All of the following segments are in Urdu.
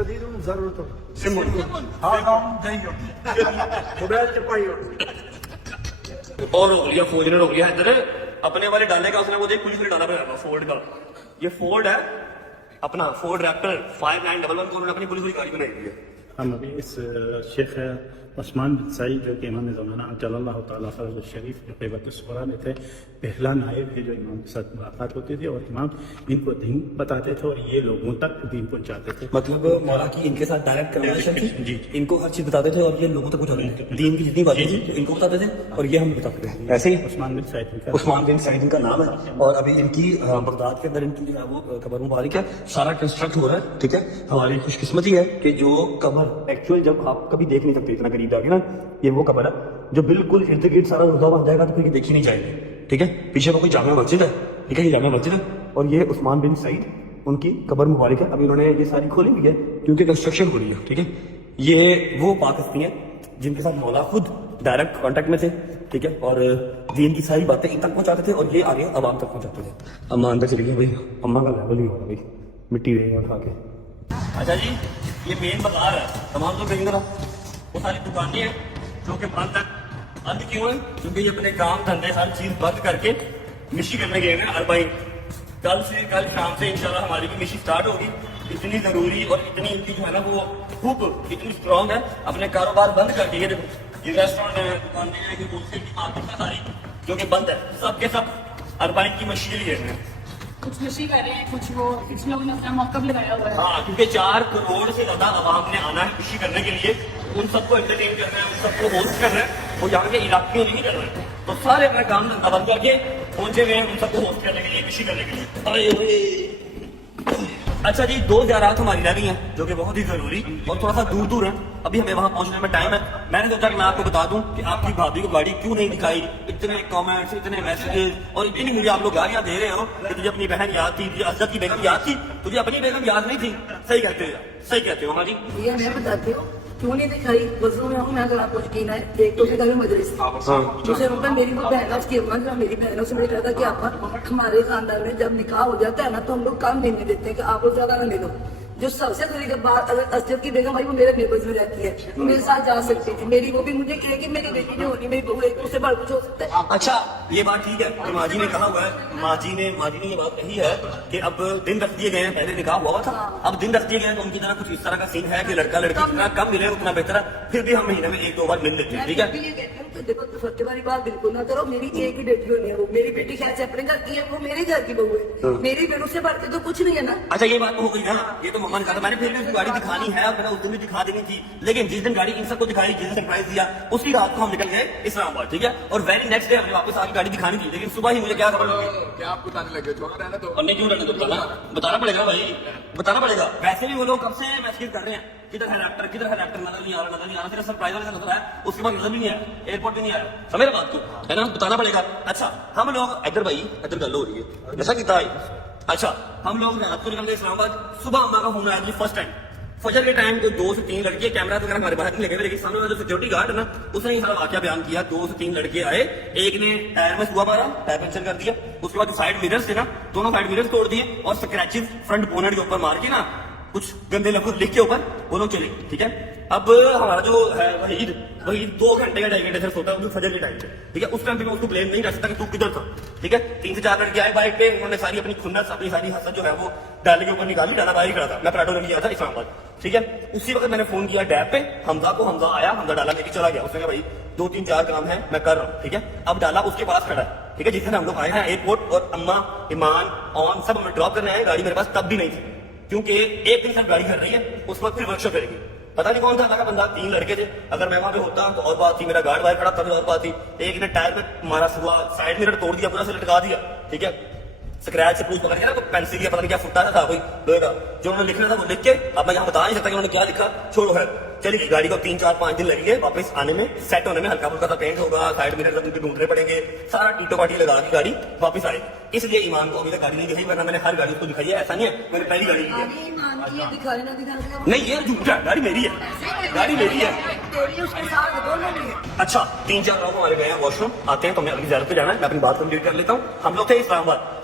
شديد ضرورة سم هذا جيد موبائل چپائی اور روک لیا فوج نے روک لیا ادھر اپنے والے ڈالنے کا اس نے وہ دیکھ پولیس نے ڈالا پڑا فورڈ کا یہ فورڈ ہے اپنا فورڈ ریپٹر 5911 کو انہوں نے اپنی پولیس والی گاڑی بنائی ہوئی ہے. ہم ابھی اس شیخ عثمان بن سعید جو کہ امام زمانہ اجل اللہ تعالیٰ فرض الشریف کے قیبت الصغریٰ میں تھے، پہلا نائب ہے جو امام کے ساتھ ملاقات ہوتی تھی اور امام ان کو دین بتاتے تھے اور یہ لوگوں تک دین پہنچاتے تھے. مطلب مولا کی ان کے ساتھ ڈائریکٹ کنورسیشن تھی جی ان کو ہر چیز بتاتے تھے اور یہ لوگوں تک پہنچاتے تھے دین کی جتنی باتیں تھیں ان کو بتاتے تھے اور یہ ہم بتاتے تھے. ایسے ہی عثمان بن سعید کا عثمان بن سعید ان کا نام ہے اور ابھی ان کی بغداد کے اندر ان کی جو ہے وہ قبر مبارک ہے سارا کنسٹرکٹ ہو رہا ہے. ٹھیک ہے ہماری خوش قسمتی ہے کہ جو قبر ایکچوئل جب آپ کبھی دیکھ نہیں سکتے اتنا قریب جا کے نا یہ وہ قبر ہے جو بالکل ارد گرد سارا اردو بن جائے گا تو پھر یہ دیکھی نہیں جائے گی. ٹھیک ہے پیچھے وہ کوئی جامع مسجد ہے. ٹھیک ہے یہ جامع مسجد ہے اور یہ عثمان بن سعید ان کی قبر مبارک ہے. ابھی انہوں نے یہ ساری کھولی ہوئی ہے کیونکہ کنسٹرکشن ہو رہی ہے. ٹھیک ہے یہ وہ پاکستانی ہیں جن کے ساتھ مولا خود ڈائریکٹ کانٹیکٹ میں تھے. ٹھیک ہے اور دین کی ساری باتیں ان تک پہنچاتے تھے اور یہ آگے عوام تک پہنچاتے تھے. اما اندر چلی گئی بھائی اما کا لیول ہی ہو رہا بھائی مٹی رہی ہے اٹھا کے. اچھا جی یہ مین بازار ہے تمام لوگ دیکھیں ذرا وہ ساری دکانیں ہیں جو کہ بند ہے. بند کیوں ہے کیونکہ یہ اپنے کام دھندے ساری چیز بند کر کے مشی کرنے گئے ہیں. اور بھائی کل شام سے انشاءاللہ ہماری بھی مشی سٹارٹ ہوگی. اتنی ضروری اور اتنی ان کی جو ہے نا وہ خوب اتنی اسٹرانگ ہے اپنے کاروبار بند کر کے یہ دیکھو یہ ریسٹورینٹ ہے دکانیں ہیں یہ ہول سیل کی مارکیٹ ہے ساری جو کہ بند ہے سب کے سب اربائن کی مشی لیے ہیں. کچھ نشی کر رہے ہیں کچھ وہ کچھ لوگوں نے اپنا موقع لگایا ہوا ہے. ہاں کیونکہ 4 کروڑ سے زیادہ عوام نے آنا ہے خوشی کرنے کے لیے ان سب کو انٹرٹین کرنا ہے ان سب کو ہوسٹ کرنا ہے وہ یہاں کے علاقیوں نہیں کر رہے ہیں تو سارے اپنا کام بند کر کے پہنچے ہوئے ہیں ان سب کو ہوسٹ کرنے کے لیے خوشی کرنے کے لیے. اچھا جی 2 زیارات ہماری رہ گئی ہیں جو کہ بہت ہی ضروری اور تھوڑا سا دور دور ہیں. ابھی ہمیں وہاں پہنچنے میں ٹائم ہے. میں نے سوچا کہ میں آپ کو بتا دوں کہ آپ کی بھابھی کو گاڑی کیوں نہیں دکھائی. اتنے کامنٹس اتنے میسیجز اور اتنی مجھے آپ لوگ گالیاں دے رہے ہو کہ تجھے اپنی بہن یاد تھی تجھے اسد کی بیگم یاد تھی تجھے اپنی بیگم یاد نہیں تھی. صحیح کہتے ہو ہاں جی. یہ میں بتاتی ہوں کیوں نہیں دکھائی وضو میں ہوں میں اگر آپ کو یقین ہے ایک تو میرا مدرس دوسرے نمبر میری وہ بہن اس کی اماں جو میری بہنوں سے مجھے کہا تھا کہ آپ ہمارے خاندان میں جب نکاح ہو جاتا ہے نا تو ہم لوگ کام نہیں دیتے ہیں کہ آپ لوگ زیادہ نہ لے دو. جو سب سے بڑی بات اگر اسجد کی بیگم بھائی وہ میرے نیبرز میں رہتی ہے میرے ساتھ جا سکتی تھی میری وہ بھی مجھے کہے کہ میری بیٹی جو ہونی میری بہو ایک اس سے بڑھ کچھ ہو سکتا ہے. اچھا یہ بات ٹھیک ہے کہ ماجی نے کہا ہوا ہے ماجی نے یہ بات کہی ہے کہ اب دن رکھ دیے گئے ہیں. پہلے نکاح ہوا تھا اب دن رکھ دیے گئے ہیں تو ان کی طرح کچھ اس طرح کا سین ہے کہ لڑکا لڑکی جتنا کم ملے اتنا بہتر ہے. پھر بھی ہم مہینے میں 1-2 بار مل لیتے ہیں. ٹھیک ہے دیکھو فتح والی بات بالکل نہ کرو. میری ایک ہی بیٹی ہونی ہے وہ میری بیٹی خیر سے اپنے گھر کی ہے وہ میرے گھر کی بہو ہے میری بیٹوں سے بڑھ کے تو کچھ نہیں ہے نا. اچھا یہ بات تو ہو گئی نا یہ تو مما نے کہا تھا میں نے پھر بھی اس کی گاڑی دکھانی ہے اور میں نے اس دن بھی دکھا دینی تھی لیکن جس دن گاڑی ان سب کو دکھائی جس دن سرپرائز دیا اسی رات کو ہم نکل گئے اسلام آباد. ٹھیک ہے اور ویری نیکسٹ ڈے ہم نے واپس آ کے گاڑی دکھانی تھی لیکن صبح ہی مجھے کیا خبر لگی کیا آپ بتانے لگے چھوڑ رہے ہیں تو اور نہیں کیوں رہنے تو بتانا پڑے گا بھائی بتانا پڑے گا. ویسے بھی وہ لوگ کب سے میسج کر رہے ہیں کدھر ہے ریپٹر نظر نہیں آ رہا صرف سرپرائز والے سے نظر آیا اس کے بعد نظر بھی نہیں آیا ایئرپورٹ بھی نہیں آیا. سمجھ رہے بات کو ہے نا بتانا پڑے گا. اچھا ہم لوگ ادھر بھائی ادھر گل ہو رہی ہے جیسا کہ اچھا ہم لوگ رات کو نکل گئے اسلام آباد. صبح اما کا فون آیا فرسٹ ٹائم فجر کے ٹائم 2 سے 3 لڑکے کیمرہ وغیرہ ہمارے باہر نہیں لگے ہوئے لیکن سامنے والا جو سیکورٹی گارڈ ہے نا اس نے یہ سارا واقعہ بیان کیا. 2 سے 3 لڑکے آئے ایک نے ٹائر میں سوا مارا ٹائر پنچر کر دیا اس کے بعد جو سائڈ میررز تھے نا دونوں سائڈ میررز توڑ دیے اور اسکریچز فرنٹ بونٹ کے اوپر مار کے نا کچھ گندے لفظ لکھ کے اوپر وہ لوگ چلے. ٹھیک ہے اب ہمارا جو ہے وحید 2 گھنٹے یا 2.5 گھنٹے سے سوتا ہے وہ فجر کے ٹائم پہ. ٹھیک ہے اس ٹائم پہ میں اس کو بلیم نہیں کر سکتا کہ تو کدھر تھا. ٹھیک ہے 3 سے 4 لڑکے آئے بائک پہ انہوں نے ساری اپنی کھنس اپنی ساری حسد جو ہے وہ ڈالے کے اوپر نکالی. ڈالا باہر کھڑا تھا میں پراٹو لے گیا تھا اسلام آباد. ٹھیک ہے اسی وقت میں نے فون کیا ڈیب پہ حمزہ کو. حمزہ آیا حمزہ ڈالا لے کے چلا گیا. اس نے کہا بھائی 2-3-4 کام ہے میں کر رہا ہوں. ٹھیک ہے اب ڈالا اس کے پاس کھڑا ہے. ٹھیک ہے جس سے ہم لوگ آئے ہیں ایئرپورٹ اور اما ایمان آن سب ہمیں ڈراپ کرنے آئے. گاڑی میرے پاس تب بھی نہیں تھی کیونکہ ایک دن صرف گاڑی کر رہی ہے اس وقت پھر ورکشاپ کرے گی. پتا نہیں کون تھا اللہ کا بندہ 3 لڑکے تھے. اگر میں وہاں پہ ہوتا تو اور بات تھی میرا گارڈ باہر کھڑا تھا تو اور بات تھی. ایک نے ٹائر پہ مارا ہوا سائڈ میرر توڑ دیا پورا سے لٹکا دیا. ٹھیک ہے اسکریچ سے پوچھ پکڑ کے نا پینسل یا پتہ نہیں کیا فٹا تھا کوئی لوہے کا جو انہوں نے لکھنا تھا وہ لکھ کے اب میں یہاں بتا نہیں سکتا کہ انہوں نے کیا لکھا. چھوڑو ہے چلی گئی گاڑی کو 3-4-5 دن لگیں گے واپس آنے میں سیٹ ہونے میں. ہلکا پھلکا سا پینٹ ہوگا سائڈ میرر ان کے ڈھونڈنے پڑیں گے سارا ٹیٹو پاٹی لگا کے گاڑی واپس آئے. اس لیے ایمان کو ابھی تک گاڑی نہیں دکھائی ورنہ میں نے ہر گاڑی کو دکھائی ہے. ایسا نہیں ہے میں نے پہلی گاڑی لی ہے نہیں یہ جھوٹ ہے گاڑی میری ہے گاڑی میری ہے. اچھا 3-4 لوگ ہمارے گئے ہیں واش روم آتے ہیں تو ہمیں اگلی زیارت پہ جانا ہے. میں اپنی بات کمپلیٹ کر لیتا ہوں. ہم لوگ تھے اسلام آباد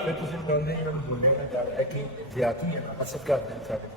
ਫਿਰ ਤੁਸੀਂ ਮੰਨਦੇ ਹੀ ਮੈਨੂੰ ਬੋਲੇਗਾ ਜਾ ਰਿਹਾ ਕਿ ਜ਼ਿਆਦਤੀ ਹੈ ਨਾ ਅਸਲ ਘਰ ਦੇ ਸਾਡੇ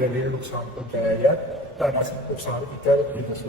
ਗੱਡੀ ਨੂੰ ਨੁਕਸਾਨ ਪਹੁੰਚਾਇਆ ਯਾਰ ਤੁਹਾਡਾ ਨੁਕਸਾਨ ਕੀਤਾ ਹੈ ਤੁਸੀਂ ਦੱਸੋ